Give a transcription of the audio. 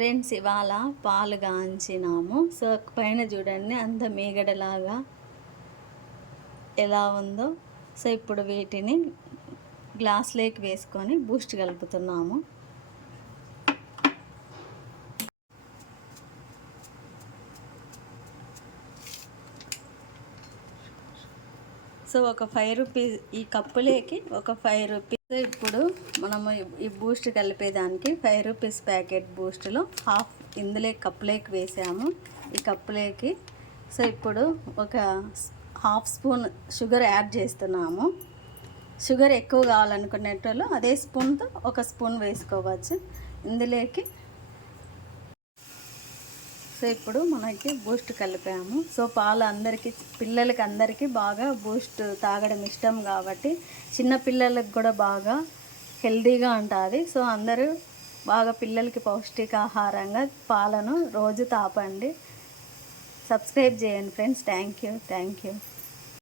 Friends ఇవాళ పాలు గాంచినాము. So పైన చూడండి అంత మీగడలాగా ఎలా ఉందో. సో ఇప్పుడు వీటిని గ్లాస్లోకి వేసుకొని బూస్ట్ కలుపుతున్నాము. సో ఒక ఫైవ్ రూపీస్ ఈ కప్పులేకి ఒక ఫైవ్ రూపీస్ సో ఇప్పుడు మనము ఈ బూస్ట్ కలిపేదానికి ఫైవ్ రూపీస్ ప్యాకెట్ బూస్ట్లో హాఫ్ ఇందులో కప్లేకి వేసాము. ఈ కప్పులేకి సో ఇప్పుడు ఒక హాఫ్ స్పూన్ షుగర్ యాడ్ చేస్తున్నాము. షుగర్ ఎక్కువ కావాలనుకునేటోళ్ళు అదే స్పూన్తో ఒక స్పూన్ వేసుకోవచ్చు. ఇందులోకి సో ఇప్పుడు మనకి బూస్ట్ కలిపాము. సో పాలు అందరికీ పిల్లలకి అందరికీ బాగా బూస్ట్ తాగడం ఇష్టం కాబట్టి చిన్న పిల్లలకు కూడా బాగా హెల్దీగా ఉంటుంది. సో అందరూ బాగా పిల్లలకి పౌష్టికాహారంగా పాలను రోజు తాపండి. సబ్స్క్రైబ్ చేయండి friends. Thank you thank you